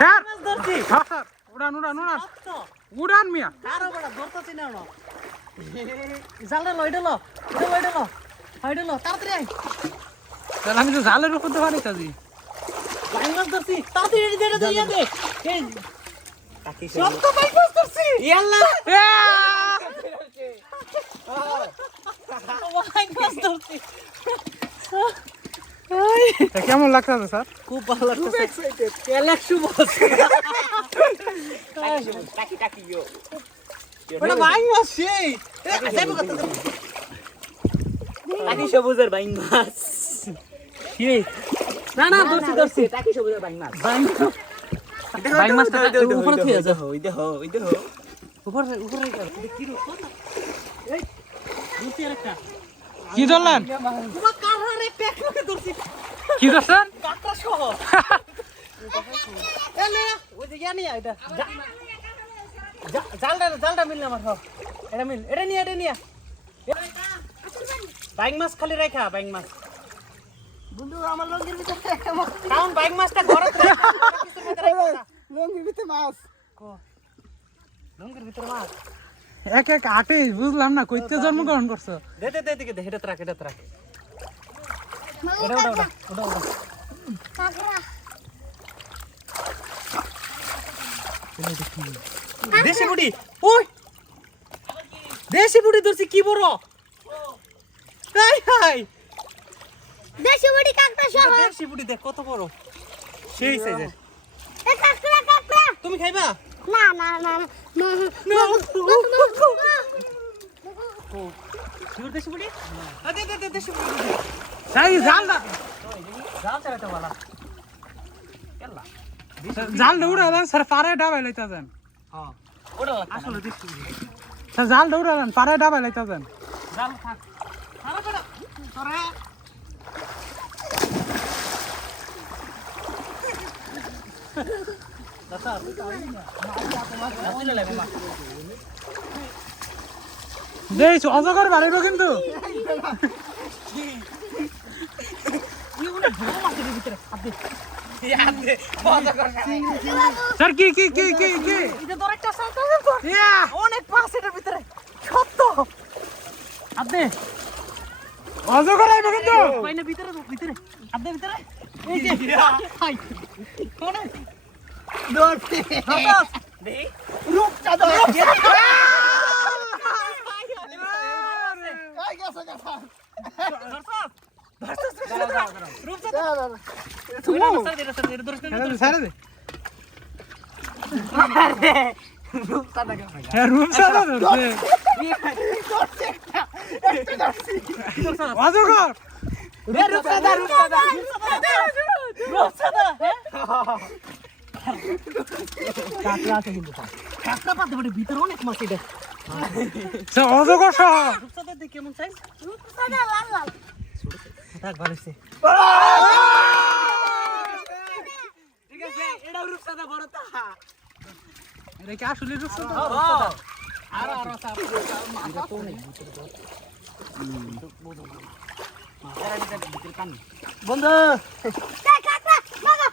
Sir. হ্যাঁ sir. উড়ান উড়ান উড়ান। উড়ান মিয়া। কারও বড় ধরতেছি না ওনো জালটা লই দিলো এটা তাড়াতাড়ি আয়। স্যার আমি তো জালের উপর তো পারি কাজি বাইং মাছ ধরছি তাড়াতাড়ি এটা দে এটা দে। এই সত্য বাইং মাছ ধরছি। ইয়াল্লা। বাইং মাছ ধরছি। কেমন লাগতেছে স্যার খুব ভালো ওটা সেই কত টাকি সবুজের বাইং মাছ কি না না ধরছি ধরছি টাকি সবুজের বাইং মাছ বাইং বাইং মাছটা উপরে থুয়ে যা ওই দেখো ওই দেখো উপরে উপরে কি রূপ এই ধরছি আরেকটা কি ধরলেন তোমার কারহারে প্যাক করে ধরছি কি ধরছেন কাটটা সহ। এলে ওই যে জানি এটা। জা- জা- জালটা জালটা মিল না আমার সব এটা মিল। এটা নিয়ে এটা নিয়ে। বাইং মাছ খালি রাখা বাইং মাছ। বন্ধু আমার লঙ্গির ভিতরে কারণ বাইং মাছটা ঘরত রাখা কিছুর মধ্যে রাখা না। লঙ্গির ভিতরে মাছ। কো? ভিতরে মাছ? এক এক আটে বুঝলাম না কইতে জন্মগ্রহণ করছ। দে দে দে দিকে দে এটা রাখ এটা রাখ। ওটা ওটা ওটা ওটা ওটা দেশি বুড়ি ওই দেশি বুড়ি ধরছি কি বড় হাই হাই দেশি বুড়ি কাকড়া সহ দেশি বুড়ি দেখ কত বড় সেই সাইজের এ কাকড়া কাকড়া তুমি খাইবা না না না না শিওর দেশি বুড়ি আ, দে দে দে দেশি বুড়ি দে। সেই জালটা জাল চালাতে বলা। কেলা জালটা উড়ালেন স্যার পারে ডাবাই হ্যাঁ ওটা আসলে দেশি স্যার জালটা উড়ালেন পারে ডাবাই জাল থাক। সারা দাদা দেখ অজগর বাড়িব কিন্তু। স্যার কি কি কি কি কি? এটা তোর একটা সাঁতার তো অনেক মাছ এটার ভিতরে সত্য আদে অজগর আইব কিন্তু। পাইনা ভিতরে ভিতরে আদে ভিতরে এই যে হাই কোনে ধরছি রূপ চাঁদা রূপ কাই গেছে গেছে ছেড়ে দে হ্যাঁ রুম সাদা ধরছে অজগর ভিতরে অনেক মাছ এটা। অজগর সহ রূপসাদা দেখ কেমন লাল থাক ভালো। ঠিক আছে এটা রূপসাদা বড় তা। এটা কি আসলে রূপ সাদা আর আর বন্ধু। এই কাকড়া বাবা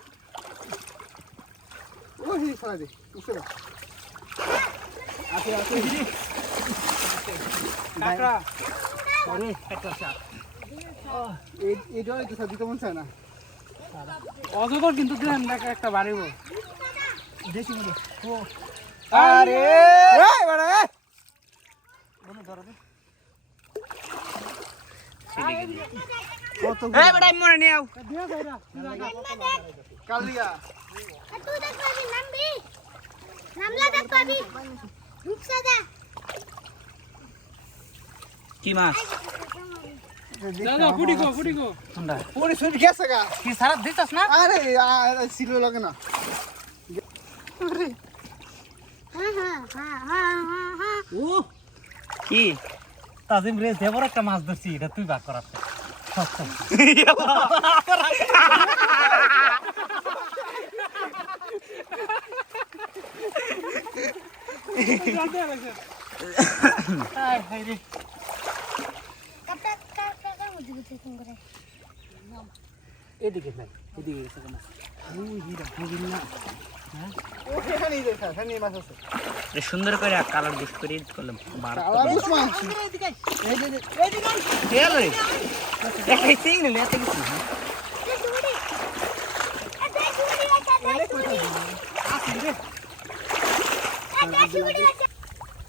ওই ফেলা দে উঠে না কাকড়া এই এইটা তো দিতে মন চায় না অজগর কিন্তু দিলেন দেখা একটা বাড়িব। দেশি মুড়ি আরে! মনে কালিয়া আর কি মাছ? দাদা ফুটি গো ফুটি গো ওরে শুনে গেছে গা। কি সারা দিতাস না? আরে ছিল লাগে না। হ্যাঁ হ্যাঁ হ্যাঁ হ্যাঁ ও কি? তাজিম রে দেবর একটা মাছ ধরছি এটা তুই ভাগ করাতে কাকড়া কাকড়া মুজি গুছে তুমি করে এদিকে নাই এদিকে গেছে মাছ ওই হিরা হবিল না ও এখানেই দে স্যার এখানেই মাছ আছে। এ সুন্দর করে কালার বুশ করে করলাম বার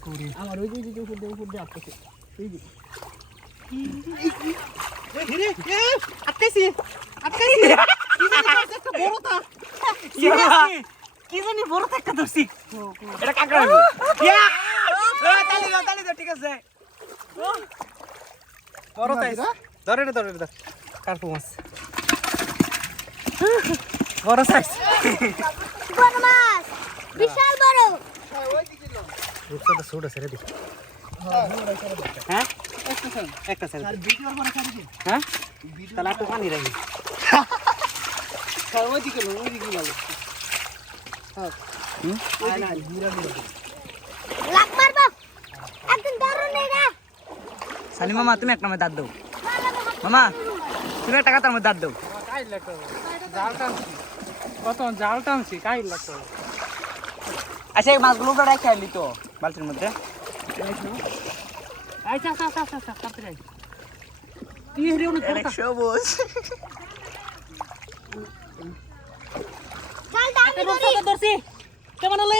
কালা বুঝ মাছ এই যে এই যে খেয়াল রে এই সিং নে এত কিছু আমার ওই যে উপর দিয়ে উপর দিয়ে আটকেছে এই যে আটকাইছি আটকাইছি বড় কি জানি বড় একটা ধরছি। এটা কাকড়া ইয়া। তালি দাও তালি দাও ঠিক আছে। বড় তাই ধরে রে ধরে রে কার্পু মাছ। বড় সাইজ বড় মাছ। বিশাল বড় রূপসাদা সুট আছে রে হ্যাঁ? একটা হ্যাঁ? তাহলে একটু পানি রাখি স্যার ওই দিকে লো ওই দিকে গেল হ্যাঁ সালি মামা তুমি একটা আমার দাঁত দাও। মামা তুমি একটা কাতার মধ্যে দাঁত দাও। জাল টানছি। কত জাল টানছি কাই লাগতো আচ্ছা এই মাছগুলো তো রেখে আনলি তো বালতির মধ্যে। আচ্ছা আচ্ছা আচ্ছা আচ্ছা কাটতে যাই কি রে অনেক বড় সবুজ। চল দামি ধরি। ধরছি। কেমন হলো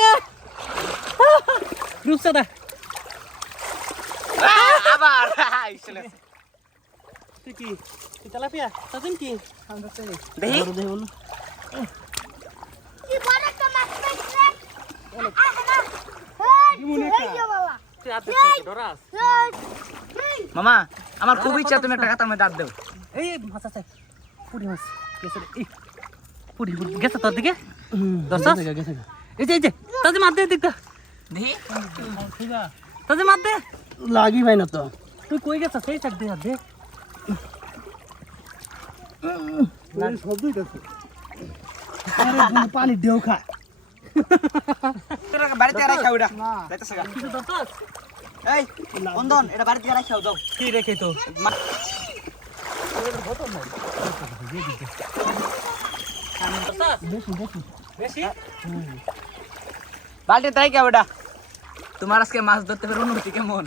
রূপসাদা। আবার তুই কি তেলাপিয়া? কি? দেখি মাছ পাইছে তুই হাত ধরাস মামা আমার খুব ইচ্ছা তুমি একটা কাতার মধ্যে দাঁত দাও। এই মাছ আছে। পুরি মাছ। গেছে এই। পুরি গেছে তোর দিকে? দর্শক এই যে এই যে তাদের মার দে দিকটা তাদের মার দে। লাগি ভাই না তো। তুই কই গেছ সেই সাইড দিয়ে হাত দে। শব্দই তো পানি দেও খা। বাড়িতে এই বন্ধন এটা বাড়িতে রাখাও যাও। কি রেখে তো? বেশি? বালতিতে রাখা ওটা তোমার আজকে মাছ ধরতে পারব অনুভূতি কেমন?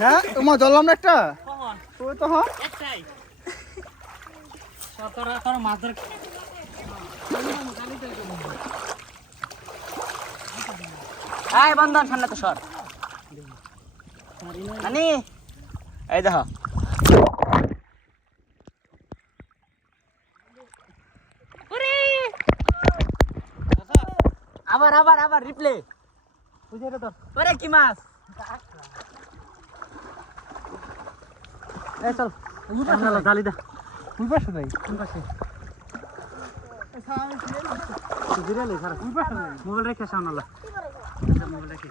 হ্যাঁ তোমার ধরলাম না একটা? তো হ্যাঁ একটাই। মাছ ধরে এই বন্ধন সামনে তো সর। নানি এই দেখো। আবার আবার আবার রিপ্লে ওরে কি মাছ? এই চল চল জালি দা। তুই পাশে ভাই মোবাইল রেখে সামনে মোবাইল রেখে